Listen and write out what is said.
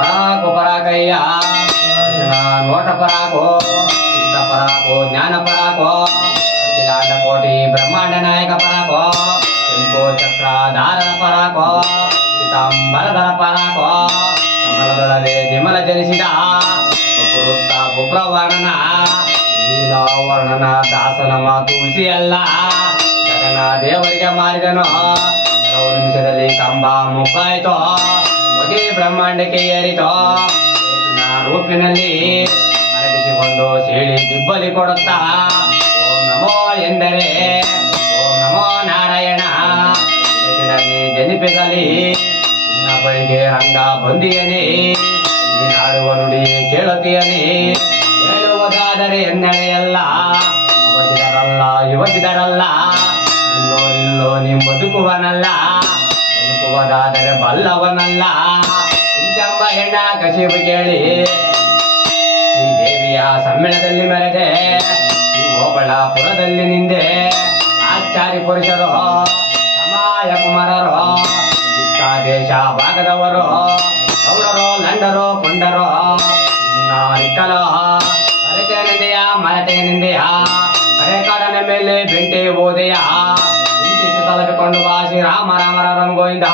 ಪರಾಕು ಪರಾಕಯ್ಯ ನೋಟ ಪರಾಕೋ ಚಿತ್ತ ಪರಾಕೋ ಜ್ಞಾನ ಪರಾಕೋ ಅಖಿಲಾಂಡ ಕೋಟಿ ಬ್ರಹ್ಮಾಂಡ ನಾಯಕ ಪರಾಕೋ ಶಂಕೋ ಚಕ್ರಧಾರನ ಪರಾಕೋ ಪೀತಾಂಬರಧರ ಪರಾಕೋ ಕಮಲದೊಳಗೆ ವಿಮಲ ಜನಿಸಿದ ಬುರುತ್ತ ಬುಬ್ರವರ್ಣನ ನೀಲಾವರ್ಣನ ದಾಸನ ಮಾತು ತುಳಸಿಯಲ್ಲ ಜಗನ ದೇವರಿಗೆ ಮಾರಿದನು ಕೆಲವು ನಿಮಿಷದಲ್ಲಿ ಕಂಬ ಮುಕ್ಕಾಯಿತೋ ಬಗೆ ಬ್ರಹ್ಮಾಂಡಕ್ಕೆ ಏರಿತೋ ರೂಪಿನಲ್ಲಿ ಮರಗಿಸಿಕೊಂಡು ಸೀಳಿ ದಿಬ್ಬಲಿ ಕೊಡುತ್ತಾ ಓಂ ನಮೋ ಎಂದರೆ ಓಂ ನಮೋ ನಾರಾಯಣ ಜನಿಪಿಸಲಿ ನಿನ್ನ ಬಳಿಗೆ ರಂಗ ಬಂದಿಯನೇ ನೀನಾಡುವ ನುಡಿ ಕೇಳುತ್ತೀಯನೇ ಹೇಳುವುದಾದರೆ ಎನ್ನಡೆಯಲ್ಲ ಅವಗಿದರಲ್ಲ ಯುವಗಿದರಲ್ಲ ನಿಲ್ಲೋ ನಿಲ್ಲೋ ನೀ ಬದುಕುವನಲ್ಲ ಬದುಕುವುದಾದರೆ ಬಲ್ಲವನಲ್ಲ ಇಂತೆಂಬ ಹೆಣ್ಣ ಕಶಿಬು ಕೇಳಿ ಈ ದೇವಿಯ ಸಮ್ಮೇಳನದಲ್ಲಿ ಮೆರೆದೆ ಈ ಓಬಳಾಪುರದಲ್ಲಿ ನಿಂದೆ ಆಚಾರ್ಯ ಪುರುಷರು ಸಮಾಯ ಕುಮಾರರು ದೇಶ ಭಾಗದವರು ಗೌಡರು ಲಂಡರು ಕೊಂಡರು ಇಕ್ಕಲೋ ಅರೆತೇನಿದೆಯ ಮರತೇನಿದೆಯ ಕಡೆ ಕಾಡನ ಮೇಲೆ ಬೆಂಟೆ ಓದೆಯ ಇಂತಿ ಸುತ್ತಲಬಿಕೊಂಡು ವಾಸಿ ರಾಮ ರಾಮ ರಾಮ ಗೋವಿಂದ